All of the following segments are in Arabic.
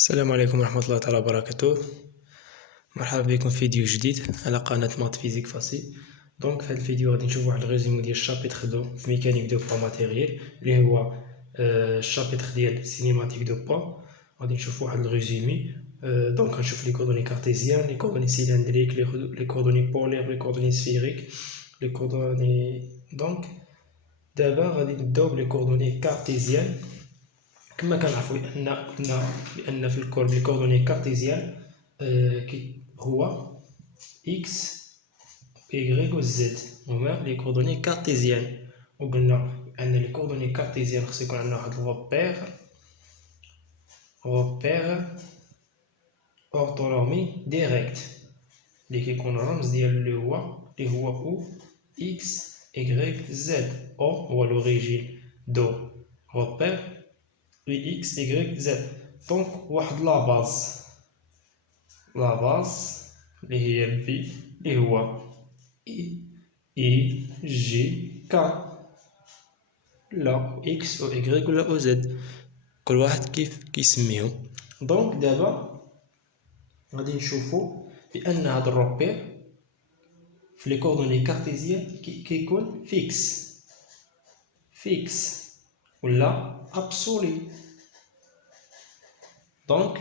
السلام عليكم ورحمة الله تعالى وبركاته. مرحبا بكم في فيديو جديد على قناة مات فيزيك فاسي. دونك في هذا الفيديو غادي نشوفو واحد الريزومي ديال الشابيتر دو في ميكانيك دو بوا ماتيريال اللي هو الشابيتر ديال سينيماتيك دو بوا. غادي نشوفو واحد الريزومي. دونك غنشوف لي كوردوني كارتيزيان، لي كوردوني سيلندريك، لي كوردوني بولير، لي كوردوني سفيريك، لي كوردوني. دونك دابا غادي نبداو بلي كوردوني كارتيزيان. كما كنعرفوا بان في الكور لي كوردوني كارتيزيان هو اكس y و z هما لي كوردوني كارتيزيان. وقلنا ان لي كوردوني كارتيزيان خص يكون عندنا واحد روبير اورتونومي ديريكت اللي كيكون الرمز ديالو اللي هو او اكس y z. او هو لوريجين دو روبير x y z. دونك واحد لا باز اللي هي البي اللي هو اي جي كا لا اكس او y ولا او زد، كل واحد كيف كيسميهم. دونك دابا غادي نشوفو بان هاد الروبير في لي كوردوني كارتيزيان كيكون فيكس ولا ابسولي. دونك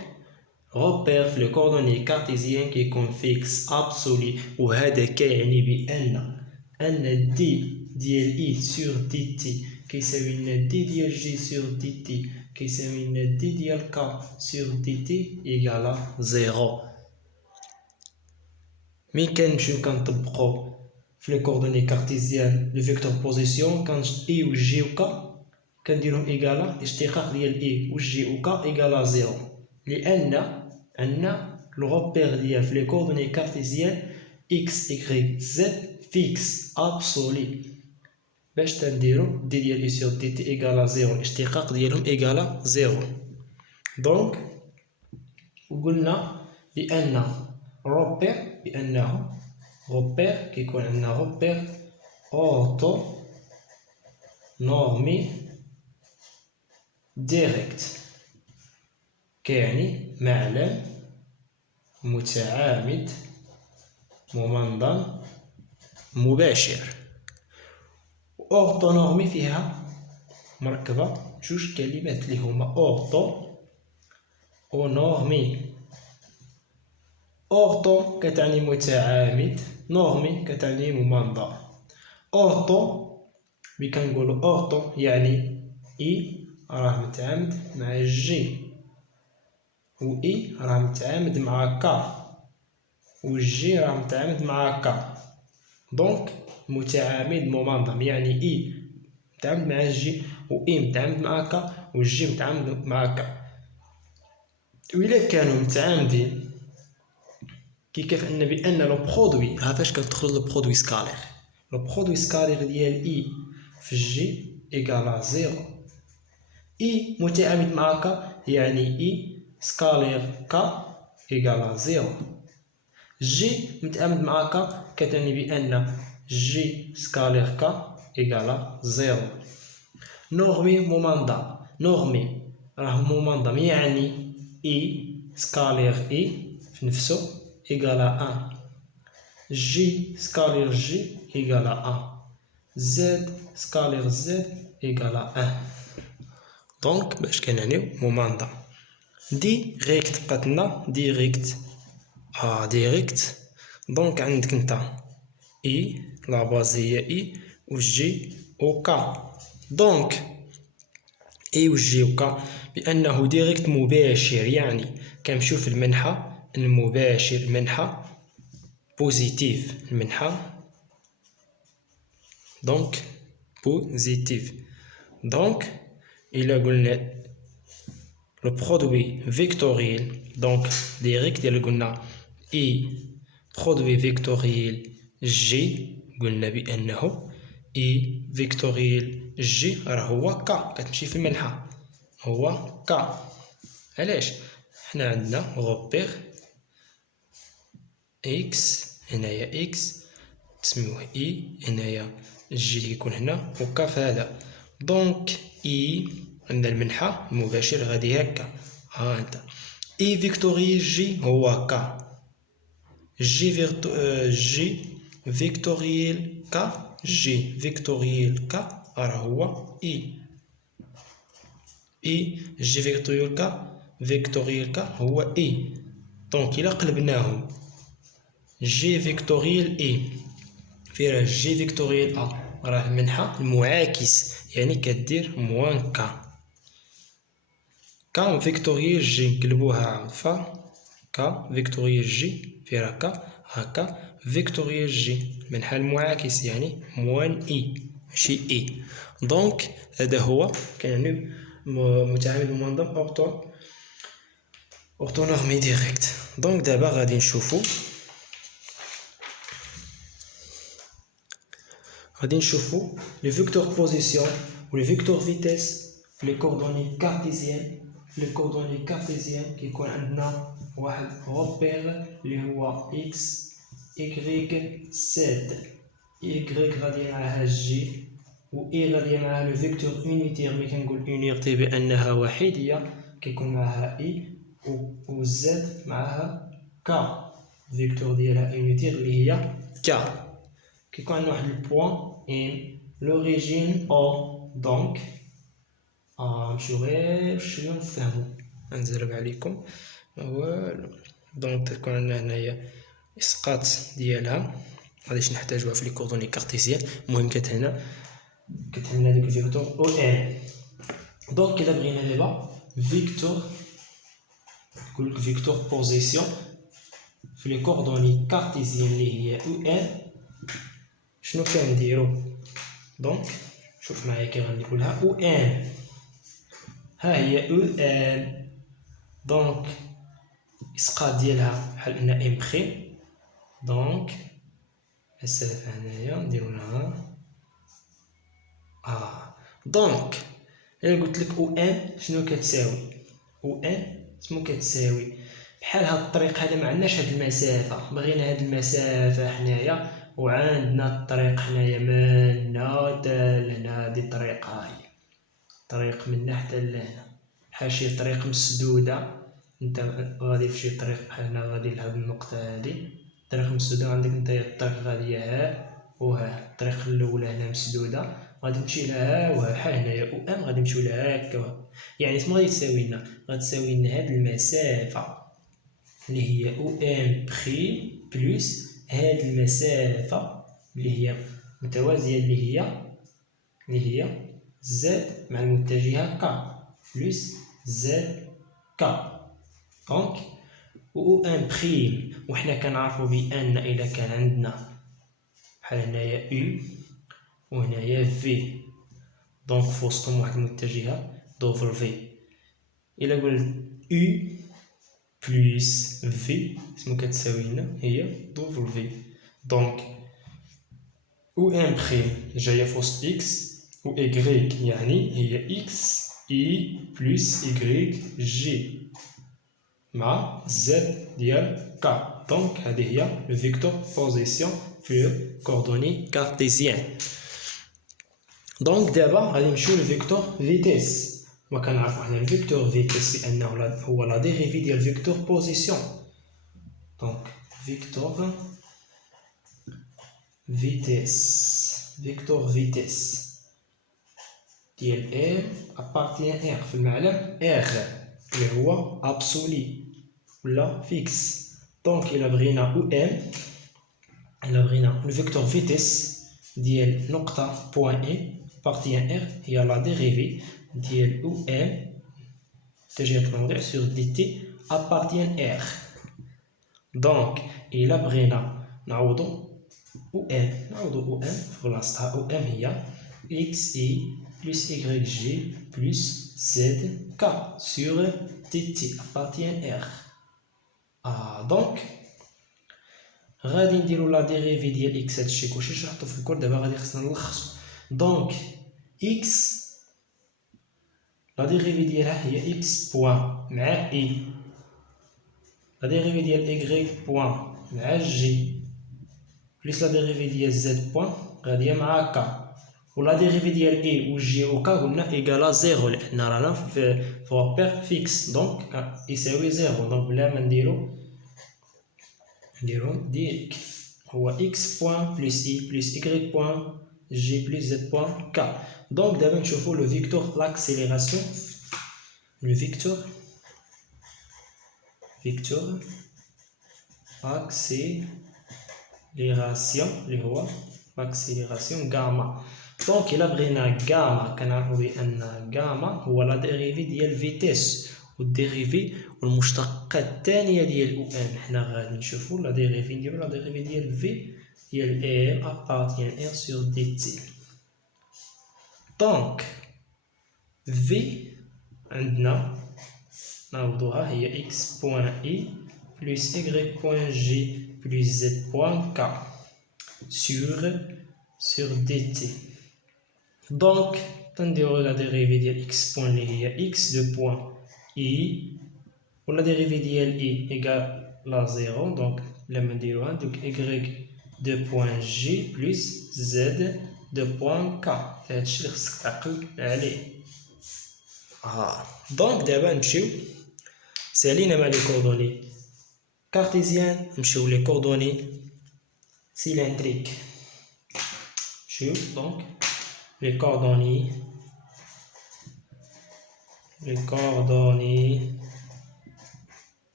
روبير في لي كوردوني كارتيزيان كيكون فيكس ابسولي، وهذا كيعني بان دي ديال اي سور دي تي كيساوي لنا دي ديال جي سور دي تي كيساوي لنا دي ديال كا سور دي تي ايكالا زيرو. ملي كنمشيو كنطبقو في لي كوردوني كارتيزيان لو فيكتور بوزيسيون، كان اي و جي و كا كنديرهم ايكالا اشتقاق ديال اي و جي و كا ايكالا زيرو، لان عندنا الروبير ديال في لي كوردوني كارتيزيان اكس y z فيكس ابسولي. باش تنديرو دي ديال اي سور دي تي ايكالا زيرو الاشتقاق ديالهم ايكالا زيرو. دونك وقلنا بانه روبير كيكون عندنا روبير اورتو نورمي ديريكت، كيعني معلم متعامد ممنظم مباشر. اورتونورمي فيها مركبة جوج كلمات اللي هما اورتو و نورمي. اورتو كتعني متعامد، نورمي كتعني ممنظم. اورتو ملي كنقولو اورتو يعني اي راه متعامد مع جي، و اي راه متعامد مع كا، و جي راه متعامد مع كا. دونك متعامد ممنظم يعني اي متعامد مع جي، و اي متعامد مع كا، و جي متعامد مع كا. وإلا كانوا متعامدين كيكافئنا بان لو برودوي، ها فاش كندخلو لو برودوي سكالير، لو برودوي سكالير ديال اي في جي ايكالا زيرو. اي متعامد مع كا يعني اي سكالير كا ايكالا زيرو. جي متعامد مع كا كتعني بان جي سكالير كا ايكالا زيرو. نورمي ممنظم، نورمي راه ممنظم يعني اي سكالير اي في نفسه ايكالا ان، جي سكالير جي ايكالا ان، زد سكالير زد ايكالا ان. دونك باش كنعنيو ممنظم. ديريكت بقات لنا ديريكت. دونك عندك نتا اي لا باز هي اي و جي و كا. دونك اي و جي و كا بانه ديريكت مباشر، يعني كنمشيو في المنحى المباشر، منحى بوزيتيف، المنحى دونك بوزيتيف. دونك إلا قلنا لو برودوي فيكتوريال دونك ديريكت ديال قلنا اي برودوي فيكتوريال جي، قلنا بانه اي فيكتوريال جي راه هو كا، كتمشي في المنحى هو كا. علاش؟ حنا عندنا روبير اكس، هنايا اكس تسميوه اي، هنايا جي كيكون هنا و كا في هذا. دونك اي عندنا المنحى المباشر غادي هكا، ها انت اي فيكتوريال جي هو كا. جي فيكتوريال كا، جي فيكتوريال كا راه هو اي. اي جي فيكتوريال كا هو اي. دونك الى قلبناهم جي فيكتوريال اي في جي فيكتوريال ا راه منها المعاكس، يعني كدير موان كا. كا فيكتوريال جي نقلبوها عاود ف كا فيكتوريال جي في كا هكا فيكتوريال جي منها المعاكس يعني موان اي ماشي اي. دونك هذا هو كان متعامد منظم أورتونورمي ديريكت. دونك دابا غادي نشوفو لي فيكتور بوزيسيون و لي فيكتور فيتيس في لي كوردوني كارتيزيان. في لي كوردوني كارتيزيان كيكون عندنا واحد روبير اللي هو اكس ايكغيك زد. ايكغيك غادية معاها جي و اي غادية معاها لو فيكتور اونيتير. ملي كنقول اونيتي بانها وحيدية كيكون معاها اي و زد معاها كا، فيكتور ديالها اونيتير اللي هي كا. كيكون عندنا واحد البوان ان لوريجين او. دونك نمشيو غير شويه نفهمو، نزرب عليكم والو. دونك تكون عندنا هنايا اسقاط ديالها غاديش نحتاجوها في لي كوردوني كارتيزيان. المهم كتهنا كتهنا ديك الفيكتور او ان. دونك الا بغينا دابا فيكتور نقول لك فيكتور بوزيسيون في لي كوردوني كارتيزيان اللي هي او ان شنو كنديرو؟ دونك شوف معايا كي غادي نقولها او ان. ها هي او ان. دونك اسقاط ديالها بحال ان ام بخي. دونك المسافه هنايا نديرو لها دونك الا قلت لك او ان شنو كتساوي؟ او ان شنو كتساوي؟ بحال هاد الطريق هذا ما عندناش هاد المسافه، بغينا هاد المسافه حنايا وعندنا الطريق حنايا من هنا حتى لهنا. هادي الطريقه هي طريق من هنا حتى لهنا بحال شي طريق مسدوده. انت غادي في شي طريق بحال هنا غادي لهاد النقطه هادي طريق مسدوده. عندك نتايا الطريق غاديه ها وها. الطريق الاولى هنا مسدوده غادي تمشي لها وها بحال هنايا او ام غادي نمشيو لها هكا. يعني شنو غادي تساوي لنا؟ غتساوي لنا هاد المسافه اللي هي او ام بخي بلس هاد المسافه اللي هي متوازيه اللي هي زد مع المتجهه ك بلس زد ك. دونك او ان بريم وحنا كنعرفو بان الا كان عندنا بحال هنايا او وهنايا في دونك فوسطهم واحد المتجهه دوفر في. الا قلت او بلس في شنو كتساوي لنا؟ هي دوفر في. دونك او ان بريم جايه فوسط اكس و إيكغيك يعني هي إكس إي بلس إيكغيك جي مع زد ديال كا. دونك هذه هي لو فيكتور بوزيسيون في لو كوردوني كارتيزيان. دونك دابا غادي نمشيو لفيكتور فيتيس. ما كنعرفو حنا الفيكتور فيتيس بأنه هو لا ديريفي ديال فيكتور بوزيسيون. دونك فيكتور فيتيس ديال ار ابارتيان ار في المعلم ار اللي هو ابسولي ولا فيكس. دونك الا بغينا او ام، الا بغينا لو فيكتور فيتيس ديال نقطه بوين اي ابارتيان ار هي لا ديريفي ديال او ام تجاه الموضع سور دي تي ابارتيان ار. دونك الا بغينا نعوضو او ام في بلاصتها او ام هي اكس اي plus YG plus ZK sur TT appartient R. donc غادي نديرو لا ديريفي ديال اكس. هادشي كلشي شرحتو في الكور دابا غادي خصنا نلخصو. دونك اكس لا ديريفي ديالها هي اكس بوان مع اي. لا ديريفي ديال ايكغيك بوان مع جي بليس لا ديريفي ديال زد بوان غاديه مع كا ولا ديريفي ديال اي و جي و كا قلنا ايكالا زيرو لان رانا في روبير فيكس دونك يساوي زيرو دونك بلا ما نديرو ديريكت هو x بوان بلس i بلس y بوان g بلس z بوان k. دونك دابا نشوفو لو فيكتور لاكسيليراسيون لو فيكتور accélération اللي هو l'accélération gamma. دونك إلا بغينا غاما كنعرفو بأن غاما هو لا ديريفي ديال فيتيس والديريفي والمشتقة الثانية ديال او ام. حنا غادي نشوفو لا ديريفي نديرو لا ديريفي ديال في ديال ام ابارتيان ار سور دي تي. دونك في عندنا نعوضوها هي x بوان اي بلس y بوان جي بلس z بوان k sur dt. Donc تنديرو لا ديريفي ديال x بوان اللي هي x دو بوان i ولا ديريفي ديال i ايكال لا زيرو. دونك لما نديروها دوك y دو بوان جي بلس z دو بوان k. هادشي اللي خصك تعقل عليه. دونك دابا نمشيو سالينا مع لي كوردوني كارتيزيان نمشيو لي كوردوني سيلندريك. نمشيو دونك les coordonnées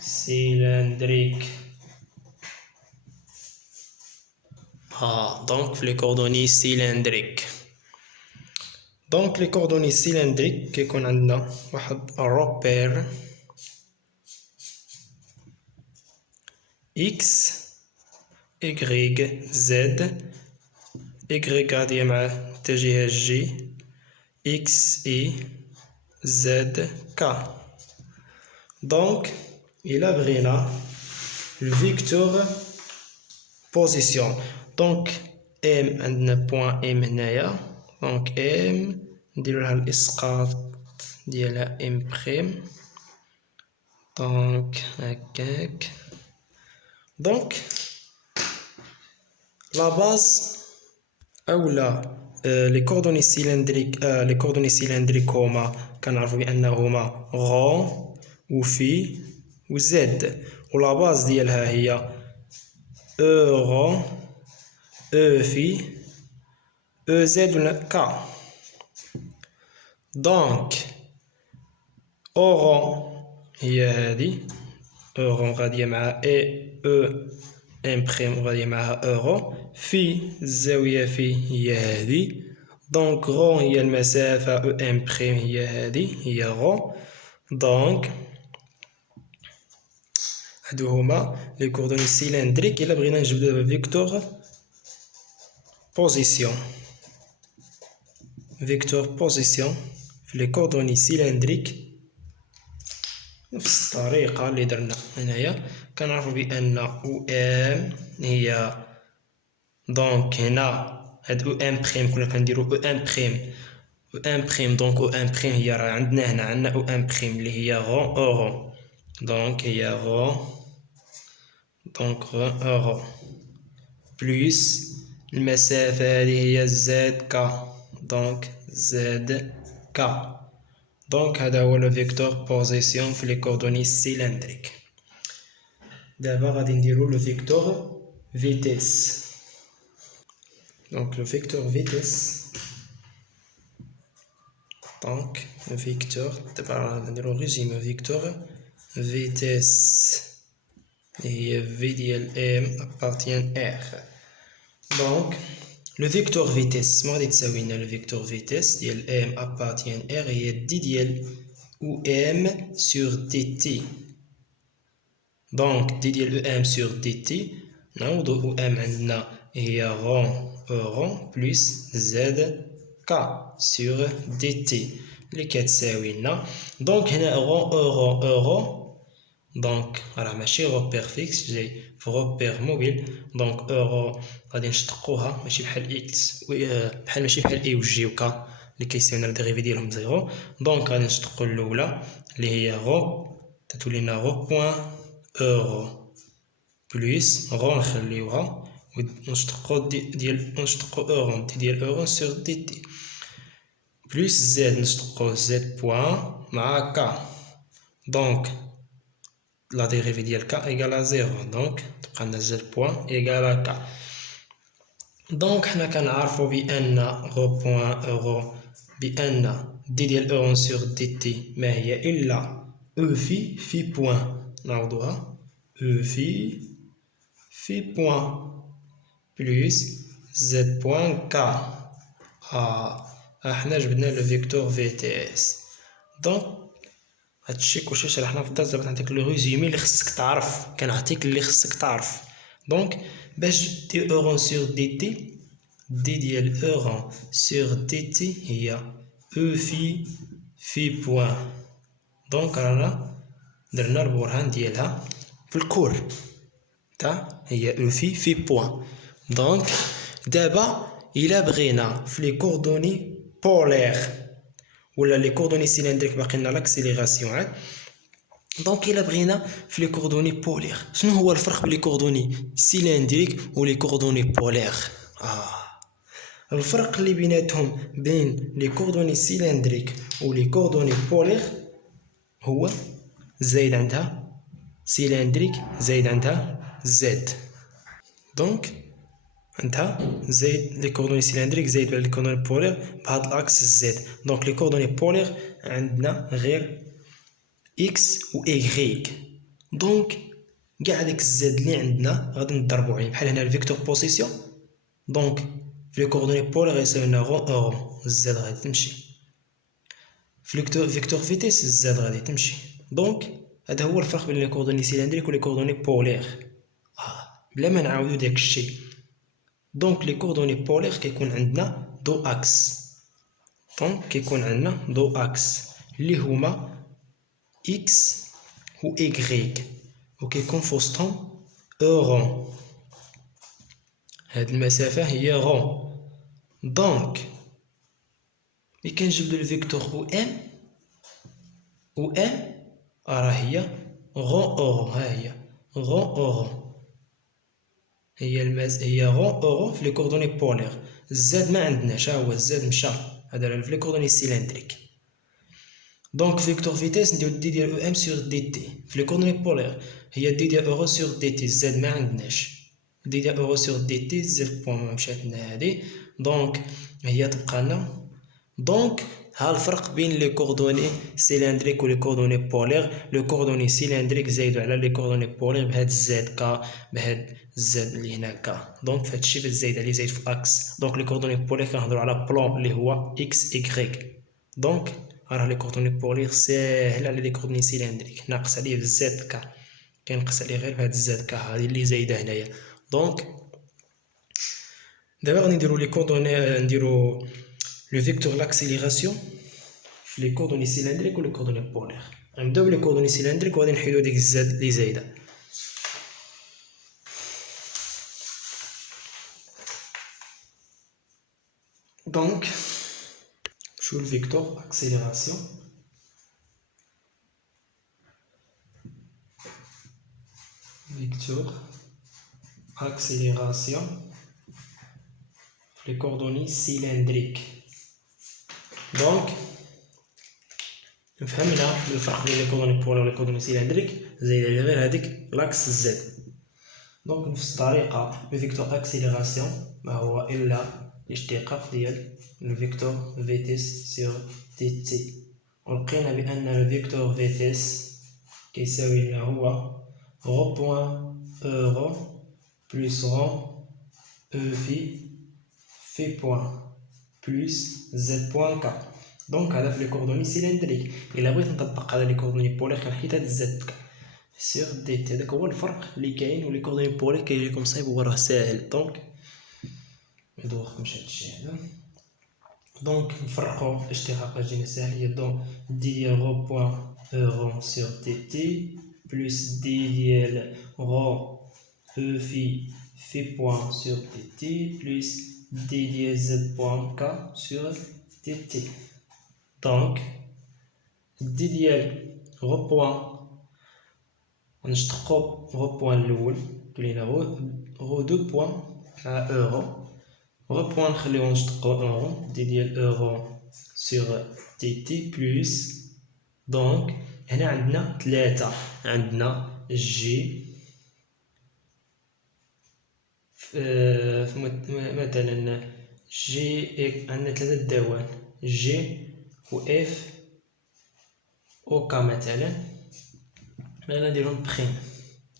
cylindriques. Donc les coordonnées cylindriques. Donc les coordonnées cylindriques كيكون عندنا واحد الروبير x y z y غادية مع اتجاه G x y z k. دونك إلا بغينا الفيكتور بوزيسيون دونك ام عندنا بوان ام هنايا دونك ام نديرولها الاسقاط ديالها ام بريم دونك هكاك. دونك لا باز اولا لي كوردوني سيلندريك هما كنعرفو بانهما غون و في و زد و لا باز ديالها هي او غون او في او زد ولا كا. دونك او غون هي هادي او غون غادية مع اي او ام بريم غادية معها او في الزاوية في هي هادي. دونك غون هي المسافة او ام بريم هي هادي هي غون. دونك هادو هما لي كوردوني سيلندريك. إلا بغينا نجبدو دابا فيكتور بوزيسيون في لي كوردوني سيلندريك نفس الطريقة اللي درنا هنايا. كنعرفو بأن او ام هي دونك هنا هاد او ام بريم كنا كنديرو او ام بريم دونك او ام بريم هي راه عندنا هنا عندنا او ام بريم اللي هي غون او غون دونك هي غون دونك غون او غون بلس المسافة هذه هي زد كا دونك زد كا. دونك هذا هو لو فيكتور بوزيسيون في لي كوردوني سيلندريك. دابا غادي نديرو لو فيكتور فيتيس. Donc le vecteur vitesse, donc le vecteur, le régime vecteur vitesse et v ديال m appartient r. Donc le vecteur vitesse ما غادي تساوي لنا le vecteur vitesse ديال m appartient r هي d ديال ou m sur dt. Donc d ديال m sur dt نعوضو ou m عندنا هي غون رون بلس زد كا سور دي تي اللي كتساوي لنا. دونك هنا غون اورو دونك راه ماشي روبير فيكس جاي في روبير موبيل. دونك اورو غادي نشتقوها ماشي بحال اكس ماشي بحال اي و جي و كا اللي كيساوي لنا الديريفي ديالهم زيرو. دونك غادي نشتقو الاولى اللي هي غو تتولي لنا غو بوان اورو بلس غو نخليوها ونشتقو نشتقو أورون ديال أورون سور دي تي بلوس زد نشتقو زد بوان مع كا دونك لا ديريفي ديال كا إيكال زيرو دونك تبقى لنا زد بوان إيكال كا دونك حنا كنعرفو بأن غو بوان أورو بأن دي ديال أورون سور دي تي ما هي إلا أو في بوان نعوضوها أو في بوان بلوس زد بوان كا حنا جبدنا لو فيكتور في تي اس دونك هادشي كلشي شرحنا في الدرس. دابا نعطيك لو ريزومي اللي خصك تعرف، كنعطيك اللي خصك تعرف. دونك باش دي اورون سور دي تي دي ديال اورون سور دي تي هي او في بوان. دونك رانا درنا البرهان ديالها في الكور تاع هي او في بوان. دونك دابا إلا بغينا في لي كوردوني بولير ولا لي كوردوني سيلندريك باقي لنا لاكسيليراسيون عاد. دونك إلا بغينا في لي كوردوني بولير شنو هو الفرق بين لي كوردوني سيلندريك و لي كوردوني بولير؟ الفرق اللي بيناتهم بين لي كوردوني سيلندريك و لي كوردوني بولير هو زايد عندها سيلندريك زايد عندها زد. دونك عندها زايد لي كوردوني سيلندريك زايد على لي كوردوني بولير بهاد الاكس زد. دونك لي كوردوني بولير عندنا غير اكس و ايغريك. دونك كاع داك الزد اللي عندنا غادي نضربو عليه بحال هنا الفيكتور بوزيسيون. دونك في لي كوردوني بولير غيساوي لنا غون اورون الزد غادي تمشي في فيكتور فيتيس الزد غادي تمشي. دونك هذا هو الفرق بين لي كوردوني سيلندريك و لي كوردوني بولير بلا ما نعاودو داك الشيء. دونك لي كوردوني بولير كيكون عندنا دو اكس. دونك كيكون عندنا دو اكس اللي هما اكس و ايغريك و كيكون في وسطهم او رون. هاد المسافة هي رون. دونك ملي كنجبدو الفيكتور او ام راه هي غون اورون. ها هي غون اورون هي غون اورون في لي كوردوني بولير. الزاد ما عندناش، ها هو الزاد مشى، هذا في لي كوردوني سيلندريك. دونك فيكتور فيتيس نديرو دي ديال او ام سور دي تي. في لي كوردوني بولير هي دي ديال اورو سور دي تي، الزاد ما عندناش، دي ديال اورو سور دي تي زد بوان ما مشات لنا هادي. دونك هي تبقى لنا. دونك ها الفرق بين لي كوردوني سيلندريك و لي كوردوني بولير. لو كوردوني سيلندريك زايدو على لي كوردوني بولير بهاد الزاد كا، بهاد الزاد اللي هنا كا. دونك فهاد الشيء زايد عليه زايد في اكس. دونك لي كوردوني بولير كنهضرو على بلون اللي هو اكس ايغريك. دونك راه لي كوردوني بولير ساهل على لي كوردوني سيلندريك، ناقص عليه الزاد كا، كينقص عليه غير بهاد الزاد كا هادي اللي زايده هنايا. دونك دابا غادي نديرو لي كوردوني، نديرو لو فيكتور لاكسيليراسيون في لي كوردوني سيلندريك و لي كوردوني بولير. غنبداو بلي كوردوني سيلندريك وغادي نحيدو ديك الزاد اللي زايده. دونك شو الفيكتور اكسيليراسيون فيكتور اكسيليراسيون في لي كوردوني سيلندريك. دونك فهمنا الفرق بين لي كوردوني بولير و لي كوردوني سيلندريك زايد عليه غير هذيك لاكس زد. دونك نفس الطريقه لو فيكتور اكسيليراسيون ما هو الا الاشتقاق ديال الفيكتور فيتيس سور تي تي. ولقينا بان الفيكتور فيتيس كيساوي لنا هو غو بوان اورو بلس غون او في بوان بلس زد بوان كا. دونك هذا في لي كوردوني سيلندريك. الا بغيت نطبق على لي كوردوني بولير كنحيد هاد الزد سور دي تي. هذاك هو الفرق اللي كاين، ولي كوردوني بولير كيجي لكم صعيب وراه ساهل. دونك ندوخ مشى هادشي هذا. دونك نفرقو الاشتقاقات جينا ساهل. هي دونك دي ديال غو بوان اورو سور تي تي بلس دي ديال غو او في بوان سور تي تي بلس دي ديال زد بوان كا سور تي تي. دونك دي ديال غو بوان نشتقو غو بوان الاول كلينا غو دو بوان مع اورو غو نخليوه نشتقو اورو دي ديال اورو سور تي تي بلس. دونك هنا عندنا ثلاثة، عندنا جي مثلا جي عندنا ثلاثة دوال جي و اف و كا مثلا انا نديرهم بخيم.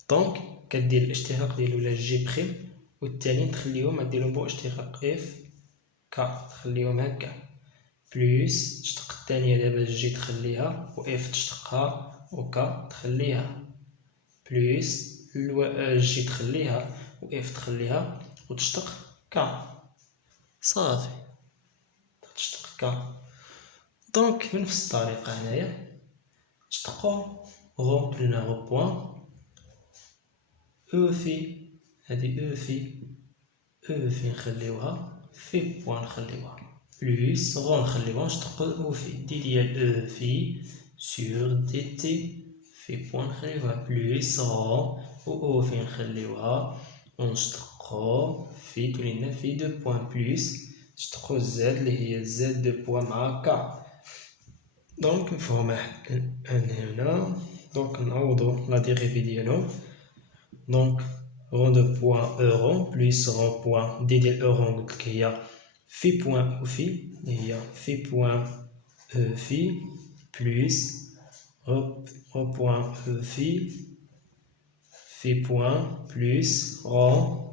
دونك كدير الاشتقاق ديالو ولا جي بخيم والثاني تخليهم ديرهم بو اشتقاق اف كا تخليهم هكا بلس تشتق الثانية دابا جي تخليها و اف تشتقها و كا تخليها بلس جي تخليها و اف تخليها و تشتق كا صافي تشتق كا. دونك بنفس الطريقة هنايا نشتقو غو قلنا غو بوان او في هادي او في نخليوها في بوان نخليوها بلس غو نخليوها نشتقو او في دي ديال او في سور دي تي في بوان نخليوها بلس غو و او في نخليوها ونشتقو في تولينا في دو بوان بلس نشتقو زاد اللي هي زاد دو بوان مع كا. دونك نفهمو هنا دونك نعوضو لا ديريفي ديالهم. دونك rond de point euro plus rond point d ديال euro قلتلك هي في بوان او في هي في بوان او في بلس رو بوان او في بوان بلس rond.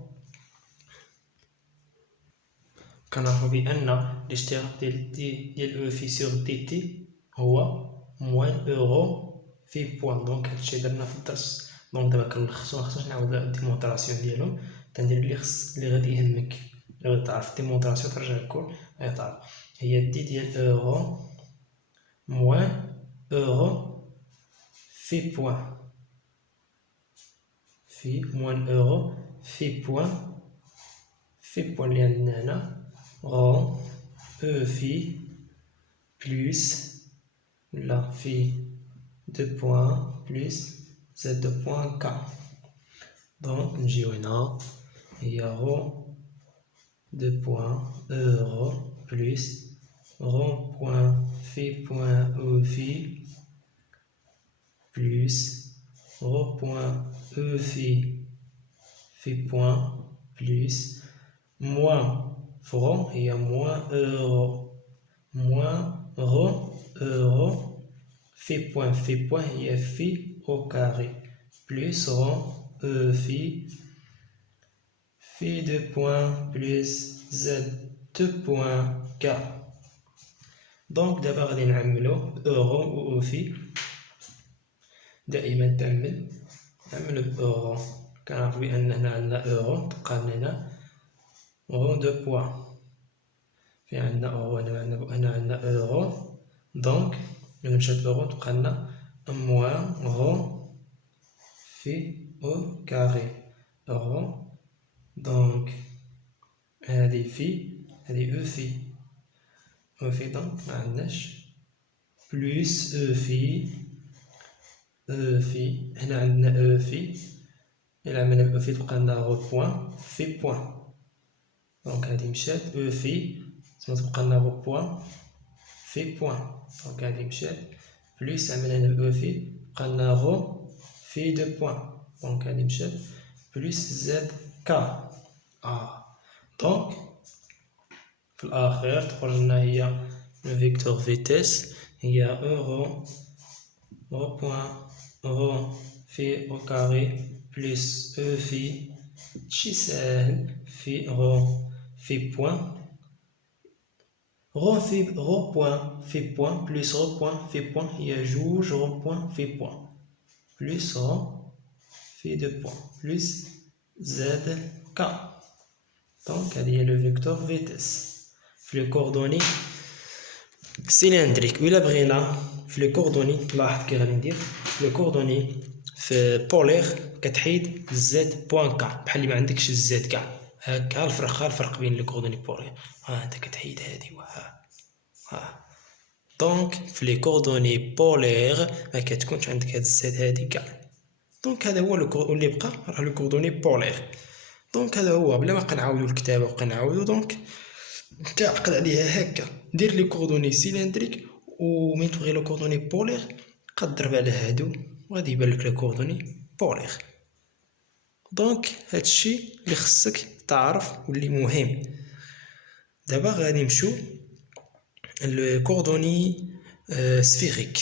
كنعرفو بأن الاشتراك ديال او في سور دي تي هو موان اورو في بوان. دونك هادشي درنا في الدرس. دونك دابا كنلخصو مخصناش نعاود الديمونطراسيون ديالهم تندير اللي خص اللي غادي يهمك اللي غادي تعرف الديمونطراسيون ترجع الكل غادي تعرف هي دي ديال اورو موان اورو في بوان في موان اورو في بوان اللي عندنا هنا غون او في بلس لا في دو بوان بلس زاد دو بوان كا. دونك نجيو هنا هي غو دو بوان اورو بلس غون بوان في بوان او في بلس غو بوان او في بوان بلس موان فرون هي موان غو اورو في بوان هي في au carré plus rond E phi 2 points plus Z 2 points K. دونك دابا غادي نعملو اورو و او في دائما نعملو باورو. كنعرفو بأن هنا عندنا اورو تبقى لنا غون دو بوان في عندنا اورو هنا عندنا اورو. دونك ملي مشات اورو تبقى لنا موان غون في او كاري اورو. دونك هادي في هادي او في دونك معندناش بلس او في هنا عندنا او في إلا عملنا او في تبقى لنا غو بوان في بوان. دونك هادي مشات او في تبقى لنا غو بوان في بوان. دونك هادي مشات بلس عملنا او في بقى لنا غو في دو بوان. دونك هادي مشات بلس زاد كا. دونك في الأخير تخرج لنا هي لو فيكتور فيتيس هي رو بوان رو في او كاري بلس او في شي ساهل في رو في بوان رو بوان في بوان بلس رو بوان في بوان هي جوج رو بوان في بوان بلس رو في دو بوان بلس زاد كا. دونك هذه هي لو فيكتور فيتيس في لو كوردوني سيلندريك. وإلا بغينا في لو كوردوني لاحظ كي غادي ندير في لو كوردوني في بوليغ كتحيد زد بوان كا بحال اللي ما عندكش الزاد كاع هاكا الفرق بين لو كوردوني بوليغ انت كتحيد هادي ها. دونك في لي كوردوني بوليغ ما كتكونش عندك هاد الزاد هادي كاع. دونك هذا هو اللي بقى راه لو كوردوني بوليغ. دونك هذا هو، بلا ما كنعاودو الكتابه وكنعاودو. دونك تعقل عليها هكا، دير لي كوردوني سيلندريك، ومين تبغي لو كوردوني بولير كضرب على هادو وغادي يبان لك لو كوردوني بولير. دونك هادشي اللي خصك تعرف واللي مهم. دابا غادي نمشيو للكوردوني سفيريك.